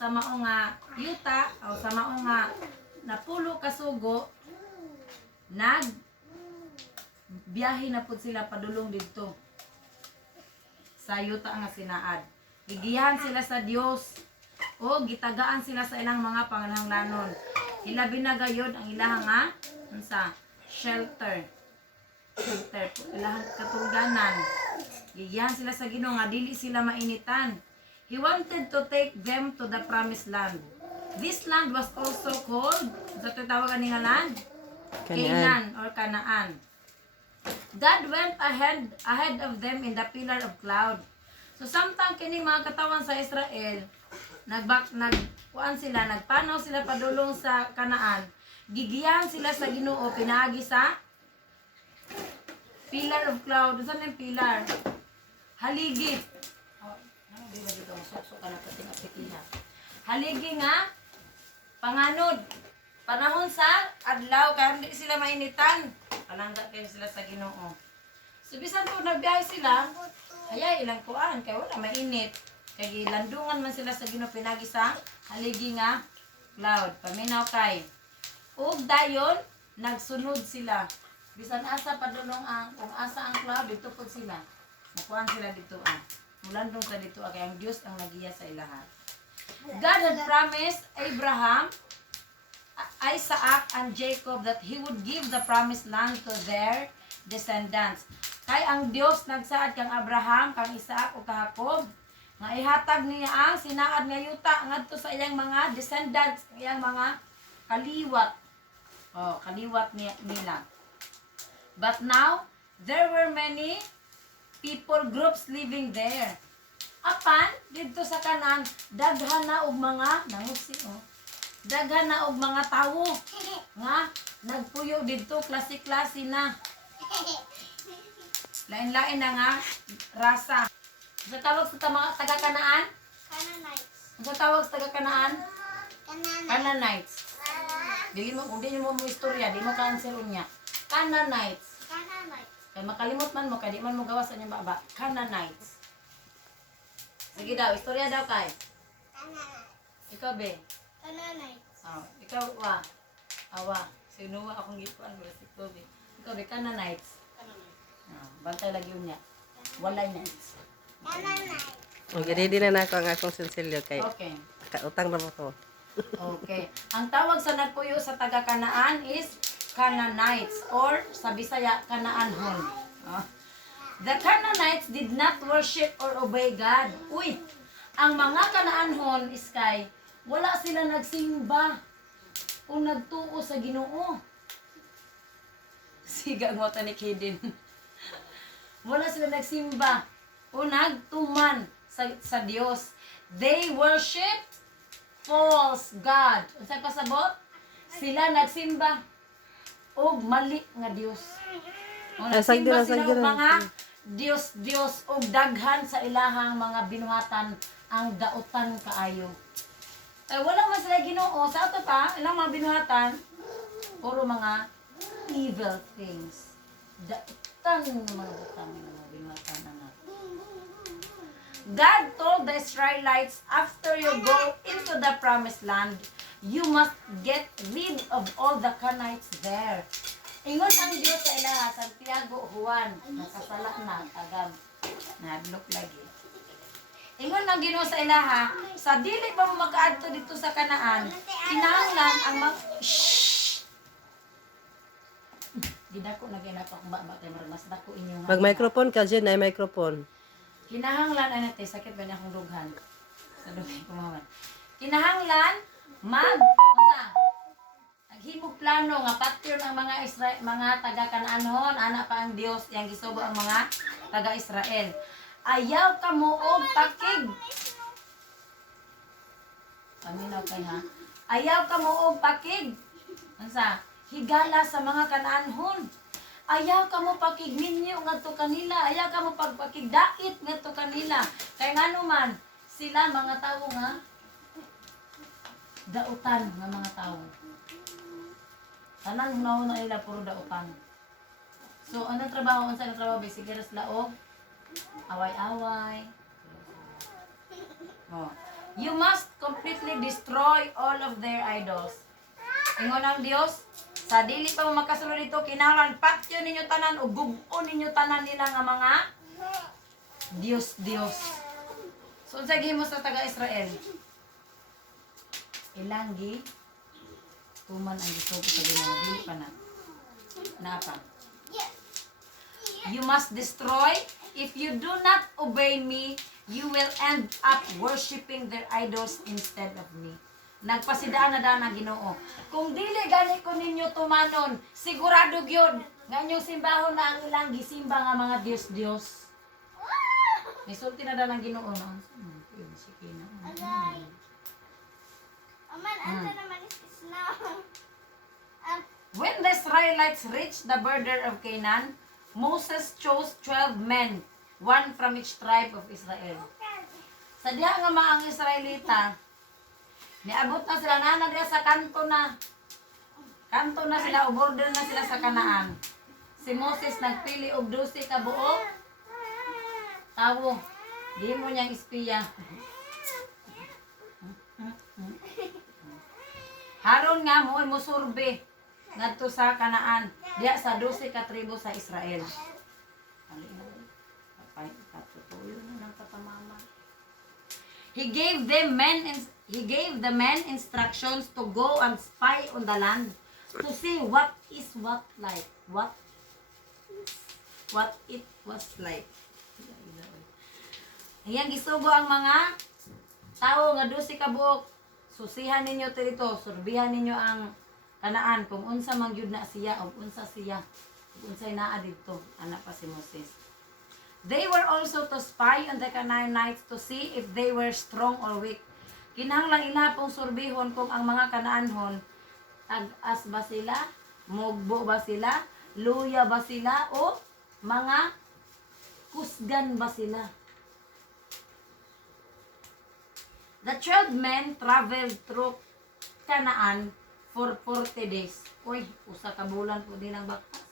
sa mao nga yuta o sa mao nga napulo ka sugo nag biyahe na pud sila padulong didto sa yuta nga sinaad. Gigiyahan sila sa Dios o gitagaan sila sa ilang mga panganahanglanon. Hilabi na gayud ang ilahang nga unsa shelter. Shelter ilahang katungganan. Gigiyahan sila sa Ginoo nga dili sila mainitan. He wanted to take them to the promised land. This land was also called, sa tawag nga land? Canaan or Canaan. God went ahead of them in the pillar of cloud. So samtang kining mga katawan sa Israel, nagkuan sila, nagpanaw sila padulong sa Canaan, gigiyahan sila sa Ginoo pinaagi sa pillar of cloud. Saan yung pillar? Haligi. Oh, di ba dito masukso ka na kating apitiha. Haligi nga panganod. Panahon sa adlaw kaya hindi sila mainitan. Palangga kayo sila sa Ginoo. So bisan po nagbiyahe sila, ay ilang kuan kay wala mainit. Kay landungan man sila sa Ginoo pinagi sa haligi nga cloud. Paminaw kay. Ug dayon nagsunod sila. Bisan asa padulong ang kung asa ang cloud dito po sila. Makuan sila dito Mulandong sa dito kay ang Dios ang nagiya sa ilaha. God had promised Abraham, Isaac and Jacob that he would give the promised land to their descendants. Kay ang Dios nagsaad kang Abraham, kang Isaac ug kang Jacob nga ihatag niya ang sinaad nga yuta ngadto sa iyang mga descendants, iyang mga kaliwat. Kaliwat nila. But now there were many people groups living there. Apan didto sa Canaan daghan na og mga nangusi daghan na og mga tawo nga nagpuyo didto klase-klase na. Lain-lain na nga rasa. Sa tawag sa mga taga-Kanaan? Canaanites. Sa tawag sa taga-Kanaan? Canaanites. Canaanites. Dili mo kung di mo istorya, di mo ka-answer unya. Canaanites. Canaanites. Kay makalimot man mo, kay di man mo gawas sa inyong baba. Canaanites. Sige daw, istorya daw kay. Canaanites. Ikaw be. Canaanites. Ikaw wa. Awa. Sinuwa akong gipuan mo si Toby. Ikaw be Canaanites. Bantay lagi unya. Walay nights. Canaanites. Okay, ready na nako ang akong sensilyo kay. Okay. Utang na mo ko. Okay. Ang tawag sa nagpuyo sa taga-Kanaan is Canaanites or sa Bisaya Kanaanhon. The Canaanites did not worship or obey God. Uy, ang mga Kanaanhon is kay wala sila nagsimba o nagtuo sa Ginoo. Siga mo ta ni Kidin. Wala sila nagsimba o nagtuman sa Dios. They worshiped false God. Unsay pasabot? Sila nagsimba og mali nga Dios. O nagsimba sila og mga Dios og daghan sa ilahang mga binuhatan ang dautan kaayo. Wala man sila Ginoo sa ato pa ilang mga binuhatan puro mga evil things. Dautan mga butang mga binuhatan na. God told the Israelites, after you go into the promised land, you must get rid of all the Canaanites there. Ingon ang Diyos sa ilaha, Santiago, Juan, nakasala na, tagam, nadlok lagi. Ingon ang Ginoo sa ilaha, sa dili pa mo makaadto dito sa Kanaan, kinahanglan ang shhh! Di dako na ginapa kung baba kay mas dako inyong Mag-microphone ka dyan, ay microphone. Kinahanglan ay natin, sakit ba niya akong dughan? Sa dughan ko maman. Kinahanglan, naghimog plano nga pattern ang mga taga-Kanaanhon, ana pa ang Dios, yang gisubo ang mga taga-Israel. Ayaw ka mo og pakig. Paminaw kay ha. Ayaw ka mo og pakig. Unsa? Higala sa mga Kanaanhon. Ayaw ka mo pakigminyo ngadto kanila, ayaw ka mo pagpakigdait ngadto kanila. Kay ngano man sila mga tawo nga dautan nga mga tawo. Tanan hunahon na ila puro dautan. So anong trabaho unsa ang trabaho basic laog away-away. You must completely destroy all of their idols. Ingon ang Dios, sa dili pa mo makasulod dito, kinahanglan patyo ninyo tanan o gugon ninyo tanan nila nga mga Dios. So sa gihimo sa taga Israel, ilanggi tuman ang gisugo sa Ginoo dili pa na. Napa? You must destroy. If you do not obey me, you will end up worshiping their idols instead of me. Nagpasidaan na daan ang Ginoo. Kung dili gani ko ninyo tumanon, sigurado gyud nga inyong simbahon na ang ilang gisimba nga mga Dios. Nisulti na daan ang Ginoo no. Sige na. Agay. Aman, asa naman is snow. When the Israelites reached the border of Canaan, Moses chose 12 men, one from each tribe of Israel. Sa diha nga maang Israelita, niabot na sila na diha sa kanto na sila o border na sila sa Kanaan. Si Moses nagpili og 12 ka buok tawo. Di mo niyang espiya. Haron nga mo musurbe ngadto sa Kanaan, diha sa 12 ka tribo sa Israel. He gave the men instructions to go and spy on the land to see what it was like. Ayan gisugo ang mga tao nga 12 ka buok. Susihan ninyo dito, surbihan ninyo ang Kanaan kung unsa man gyud na siya o unsa siya. Kung unsay naa didto, anak pa si Moses. They were also to spy on the Canaanites to see if they were strong or weak. Kinahanglan ila pong surbihon kung ang mga Kanaanhon tag-as ba sila, mugbo ba sila, luya ba sila o mga kusgan ba sila. The 12 men traveled through Canaan for 40 days. Uy, usa ka bulan po din ang baktas.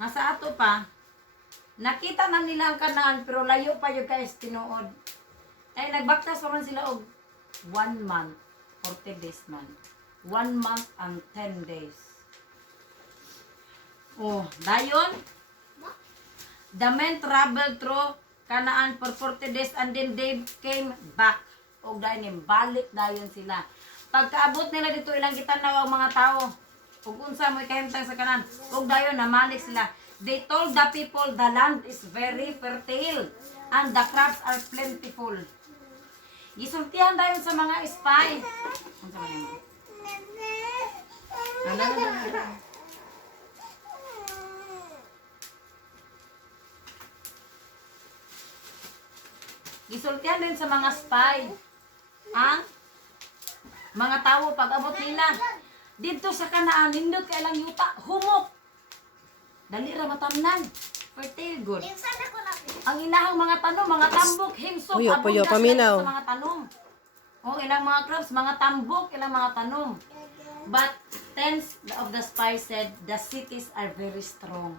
Nga sa ato pa, nakita na nila ang Kanaan pero layo pa yung guys tinuod. Ay nagbaktas pa man sila og 1 month, 40 days man. 1 month and 10 days. Oh, dayon. The men traveled through Canaan for 40 days and then they came back. Og dayon balik dayon sila. Pagkaabot nila dito ilang gitanaw ang mga tao. Ug unsa mo'y kahimtang sa Kanaan. Ug dayon namalik sila. They told the people the land is very fertile and the crops are plentiful. Gisultihan dayon sa mga spy. Unsa man yun? Gisultihan din sa mga spy ang mga tao pag-abot nila dito sa Kanaan, nindot kay lang yuta, humok. Dali ra matamnan. Fertile good. Minsan ako na. Ang ilahang mga tanom, mga tambok, himsok, Puyo, paminaw. sa mga tanom. O ilang mga crops, mga tambok, ilang mga tanom. But 10 of the spies said, the cities are very strong.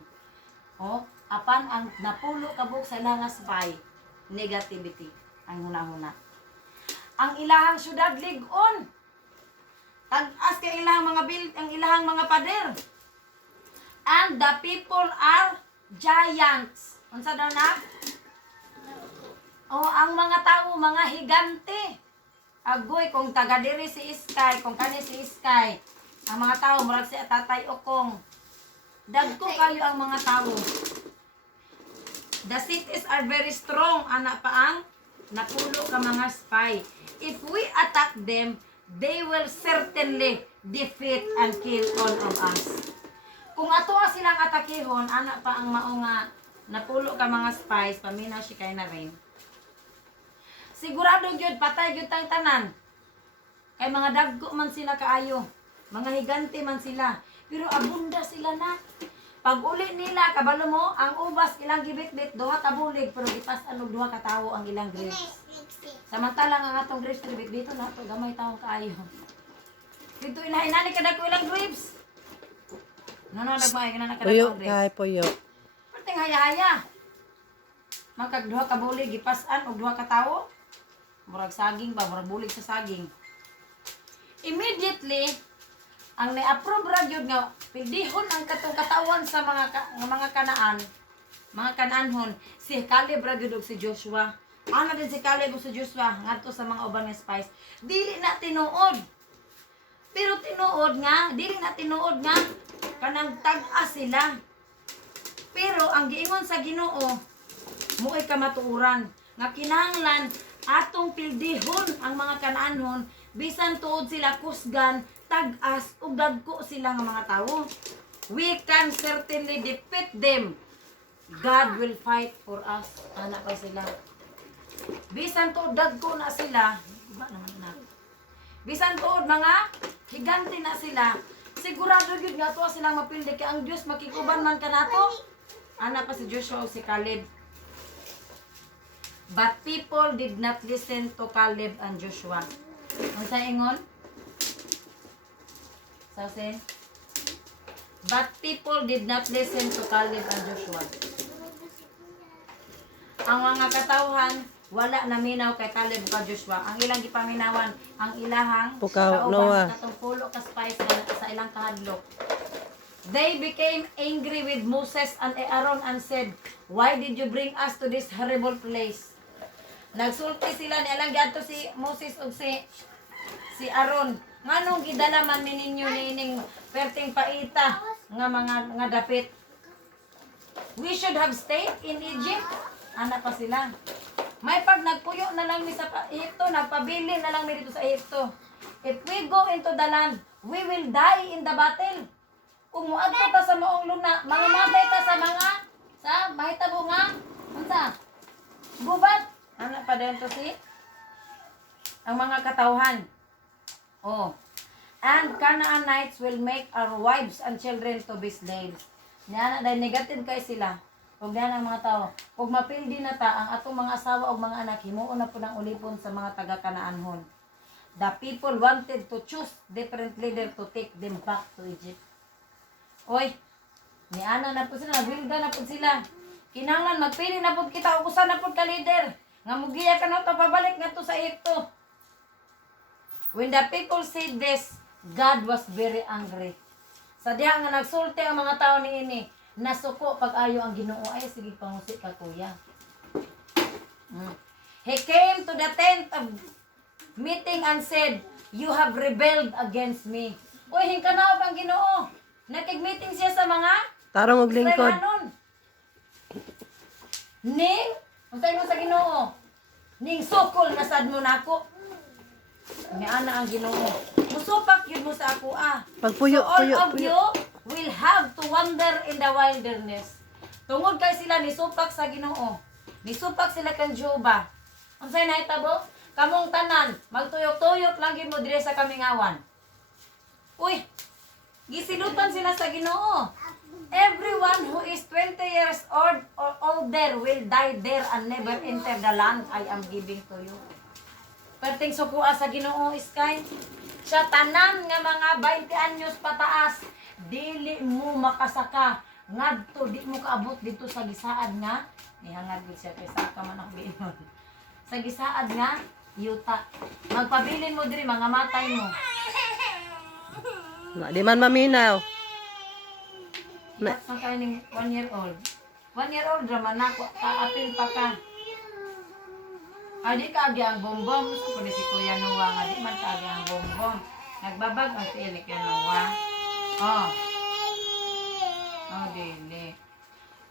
O, apan ang napulo kabuk sa ilang spy, negativity, ang huna-huna. Ang ilahang syudad lig-on. Tag-as kay ilahang mga ang ilahang mga pader. And the people are giants. Unsa daw na? O ang mga tao, mga higante. Agoy kung taga diri si Iskay, kung kani si Iskay. Ang mga tao murag si Tatay Okong. Dagko kayo ang mga tao. The cities are very strong, ana pa ang napulo ka mga spy. If we attack them, they will certainly defeat and kill all of us. Kung ato silang atakihon, ana pa ang mao nga napulo ka mga spies, paminaw si kay na rin. Sigurado gyud patay gyud tang tanan. Kay mga dagko man sila kaayo, mga higante man sila, pero abunda sila na. Pag uli nila, kabalo mo, ang ubas ilang gibit-bit, duha ka bulig, pero ipas-an og duha ka tawo ang ilang grapes. Samantalang ang atong grapes tribit dito na to gamay taong kaayo. Dito inahinani ka dagko ilang grapes. No, nagmay ka na Puyo, nakadagko grapes. kay puyo. Perting haya-haya. Magkag duha ka bulig, ipas-an og duha ka tawo. murag saging ba, murag bulig sa saging. Immediately, ang ni-approve ra gyud nga pildihon ang katong katawan sa mga kanaan, mga kanaanhon, si Caleb ra gyud ug si Joshua. Ano din si Caleb ug si Joshua ngadto sa mga ubang nga spies. Dili na tinuod. Pero tinuod nga, dili na tinuod nga kanang tag-as sila. Pero ang giingon sa Ginoo, muoy kamatuoran nga kinahanglan atong pildihon ang mga kanaanhon bisan tuod sila kusgan, tag-as ug dagko sila nga mga tawo. We can certainly defeat them. God will fight for us. Ana pa sila. Bisan tuod dagko na sila, ba naman na. Bisan tuod mga higante na sila, sigurado gyud nga tuwa silang mapildi kay ang Dios makikuban man kanato. Ana pa si Joshua o si Caleb. But people did not listen to Caleb and Joshua. Ang sa ingon? Sasin? But people did not listen to Caleb and Joshua. Ang mga katawhan, wala naminaw kay Caleb ug Joshua. Ang ilang gipaminawan, ang ilahang Pukaw, Noah. katong pulo ka spice sa ilang kahadlok. They became angry with Moses and Aaron and said, "Why did you bring us to this horrible place?" Nagsulti sila ni alang gadto si Moses ug si Aaron. Nganong gidala man ninyo nining perting paita nga dapit? We should have stayed in Egypt. Ana pa sila. May pag nagpuyo na lang mi sa Egypto, nagpabili na lang mi dito sa Egypto. If we go into the land, we will die in the battle. Kung muadto ta sa maong luna, mangamatay ta sa mahitabo nga unsa? Gubat. Ana pa dayon to si ang mga katawhan. Oh. And Canaanites will make our wives and children to be slaves. Niana dahil negative kay sila. Ug diyan ang mga tao. Ug mapildi na ta ang atong mga asawa ug mga anak himuon na po ng ulipon sa mga taga-Kanaanhon. The people wanted to choose different leader to take them back to Egypt. Oy, ni ana na po sila, nagwilda na po sila. Kinahanglan magpili na po kita, ubusan na po ka leader. Nga mugiya ka na ito, pabalik nga to sa Egypto. When the people said this, God was very angry. Sa diha nga nagsulti ang mga tao niini, nasuko pag-ayo ang Ginoo. Ay, sige pangusi ka kuya. He came to the tent of meeting and said, "You have rebelled against me." Uy, hingkanaw ang Ginoo. Nakig-meeting siya sa mga Tarong og lingkod. Israelanon. Ning, ang tayo mo sa Ginoo. Ning sukol na sad mo nako. Ni ana ang Ginoo. Musupak yun mo sa ako Pagpuyo, so all puyo, of puyo. you will have to wander in the wilderness. Tungod kay sila nisupak sa Ginoo. Nisupak sila kan Jehova. Unsay nahitabo? Kamong tanan, magtuyok-tuyok lang gyud mo dire sa kamingawan. Uy, gisilutan sila sa Ginoo. Everyone who is 20 years old or older will die there and never enter the land I am giving to you. Perting sukua sa Ginoo Sky. Sa tanan nga mga 20 anyos pataas, dili mo makasaka ngadto, di mo kaabot dito sa gisaad nga ihangad gid siya kay saka man ang binon. Sa gisaad nga yuta. Magpabilin mo diri mga matay mo. Na, di man maminaw. That's ang kaning 1 year old. 1 year old raman na ko kaapil pa ka. Adi ka agi ang bombom. So, si Kuya Noah nga di man ka agi ang bombom. Nagbabag ang si Kuya Noah. Oh. Oh, dili.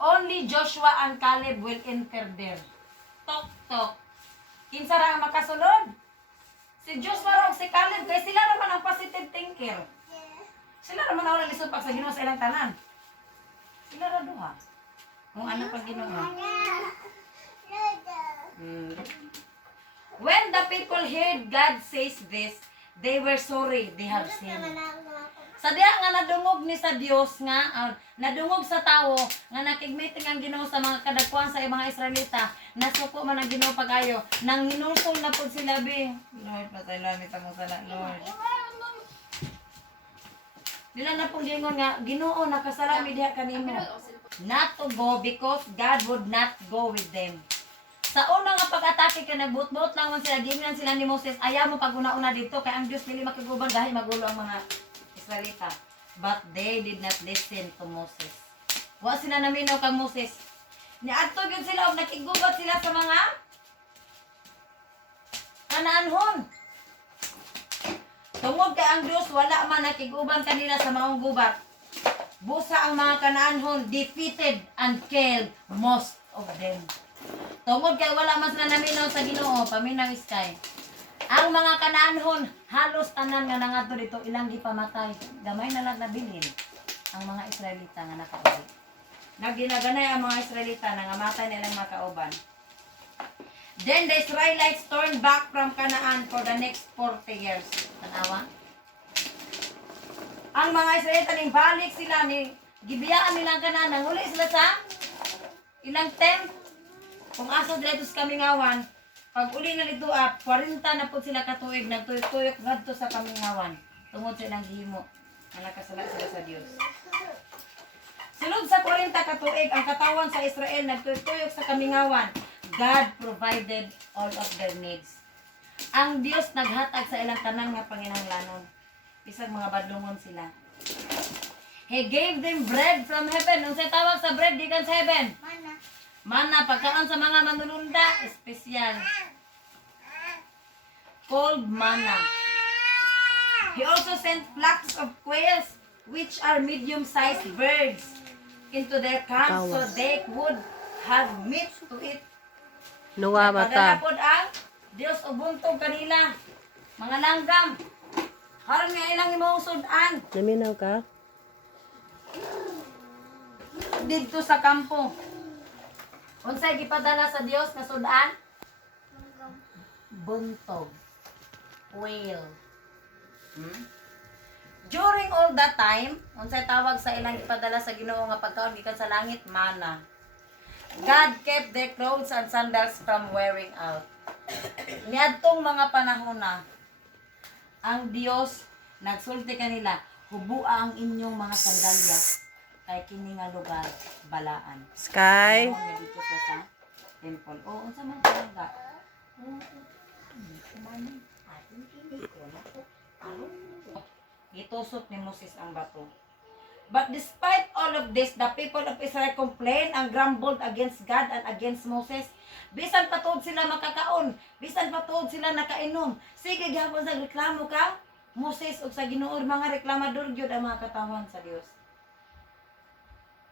Only Joshua and Caleb will enter there. Tok, tok. Kinsa ra ang makasunod? Si Joshua ra ug si Caleb kay sila raman ang positive thinker. Sila raman ang wala lisupak sa Ginoo sa ilang tanan. Sila ra duha. Kung ano pag Ginoo. When the people heard God says this, they were sorry they have sinned. Sa diha nga nadungog ni sa Dios nga nadungog sa tawo nga nakigmeeting ang Ginoo sa mga kadagkuan sa mga Israelita, nasuko man ang Ginoo pag-ayo, nang hinulsol na pud sila bi. Lord, pasalamat mo sa Lord. Dila na pong gingon nga Ginoo nakasala mi diha kanimo. Not to go because God would not go with them. Sa una nga pag-atake ka nagbut-but lang man sila, giminan sila ni Moses, ayaw mo pag una-una dito kay ang Dios dili makiguban dahil magulo ang mga Israelita. But they did not listen to Moses. Wa sila naminaw kang Moses. Niadto gyud sila og nakigubat sila sa mga Kanaanhon. Tungod kay ang Dios wala man nakiguban kanila sa maong gubat. Busa ang mga Kanaanhon defeated and killed most of them. Tungod kay wala man sila naminaw sa Ginoo, paminaw sky. Ang mga Kanaanhon halos tanan nga nangadto dito ilang gipamatay. Gamay na lang nabilin ang mga Israelita nga nakauban. Nagdinaganay ang mga Israelita nga namatay na ilang mga kauban. Then the Israelites turned back from Canaan for the next 40 years. Tanawa? Ang mga Israelita ning balik sila ni gibiyaan nilang Canaan, nanguli sila sa ilang tent. Kung asa dito sa Kamingawan, pag uli na dito 40 na po sila katuig, nagtuyok-tuyok ngadto sa Kamingawan. Tungod sa ilang gihimo, na nakasala sila sa Dios. Sulod sa 40 katuig, ang katawan sa Israel nagtuyok-tuyok sa Kamingawan. God provided all of their needs. Ang Dios naghatag sa ilang tanan nga panginahanglanon. Bisag mga badlungon sila. He gave them bread from heaven. Unsay tawag sa bread gikan sa heaven? Mana. Mana, pagkaan sa mga manununda, espesyal. Called manna. He also sent flocks of quails, which are medium-sized birds, into their camp so they would have meat to eat. Nuwa mata. Pagkalapod ang Diyos ubuntog kanila. Mga langgam. Harang nga ilang imong sudan. Naminaw ka? Dito sa kampo. Unsay gipadala sa Dios nga sudan? Buntog. Whale. During all that time, unsay tawag sa ilang gipadala sa Ginoo nga pagkaon gikan sa langit? Manna. God kept their clothes and sandals from wearing out. Niadtong mga panahon na ang Dios nagsulti kanila, hubua ang inyong mga sandalya kay kini nga lugar balaan. Sky? Dito sa temple. O, unsa man talaga? Gitusot ni Moses ang bato. But despite all of this, the people of Israel complained and grumbled against God and against Moses. Bisan patuod sila makakaon, bisan patuod sila nakainom. Sige, gihapon sa reklamo ka, Moses ug sa Ginoo, mga reklamador gyud ang mga katawan sa Dios.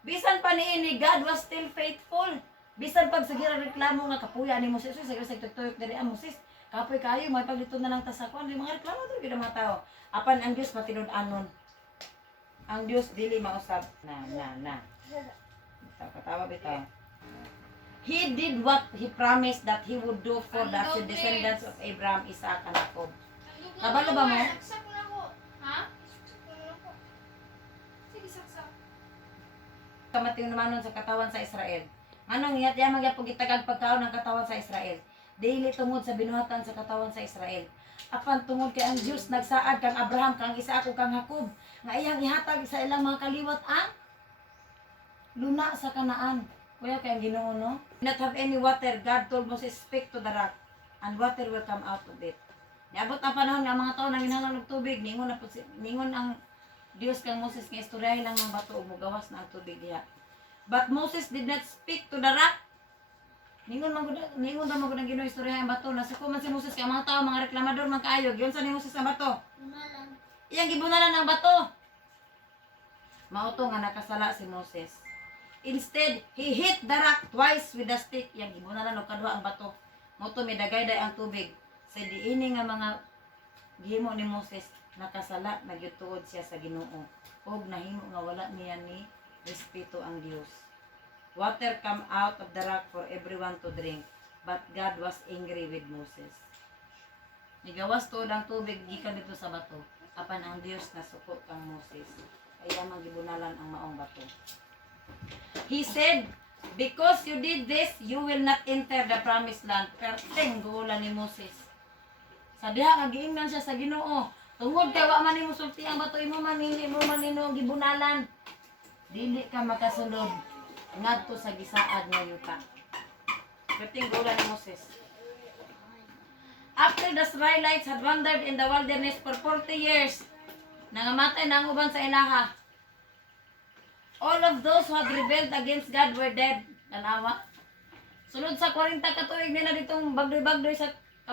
Bisan pa niini, God was still faithful. Bisan pag sa gira reklamo nga kapuya ni Moses, sa gira sa tutuyok diri ang Moses, kapoy kayo, may paglito na lang tasakon, mga reklamador gyud ang mga tao. Apan ang Dios matinud-anon. Ang Dios dili mausab na. Katawa bitaw. He did what he promised that he would do for the descendants of Abraham, Isaac, and Jacob. Kabalo ba mo? Saksak na ko. Ha? Saksak na ko. Sige, saksak. Kamating naman sa katawan sa Israel. Anong iyat yan magyapog itagag pagkaon ng katawan sa Israel? Dili tungod sa binuhatan sa katawan sa Israel. Apan tungod kay ang Dios nagsaad kang Abraham, kang Isaac, ug kang Jacob nga iyang ihatag sa ilang mga kaliwat ang luna sa Kanaan. Kuya kay ang Ginoo no? Not have any water, God told Moses, speak to the rock, and water will come out of it. Niabot ang panahon nga mga tao nang hinanglan og tubig, ningon ang Dios kang Moses nga istoryahin lang ng bato ug mugawas na ang tubig diha. But Moses did not speak to the rock. Ningon ra magud ang Ginoo istoryahin ang bato. Nasuko man si Moses kay mga tao mga reklamador man kaayo. Giyon sa ni Moses ang bato. Bunalan. Iyang gibunalan ang bato. Mao to nga nakasala si Moses. Instead, he hit the rock twice with a stick. Iyang gibunalan og kadua ang bato. Mao to midagayday ang tubig. Sa diini nga mga gihimo ni Moses, nakasala nagyutuod siya sa Ginoo. Og nahimo nga wala niya ni respeto ang Dios. Water come out of the rock for everyone to drink, but God was angry with Moses. Nigawas tuod ang tubig gikan dito sa bato, apan ang Dios nasuko kang Moses. Kaya magibunalan ang maong bato. He said, because you did this, you will not enter the promised land. Perteng guulan ni Moses. Sa diha nga giingnan siya sa Ginoo. Tungod kay wa man nimo sulti ang bato, imo man nino gibunalan. Dili ka makasulod ngadto sa gisaad nga yuta. Kating gula ni Moses. After the Israelites had wandered in the wilderness for 40 years, nangamatay na ang uban sa ilaha. All of those who had rebelled against God were dead. Tanawa. Sulod sa 40 ka tuig nila ditong bagdoy-bagdoy sa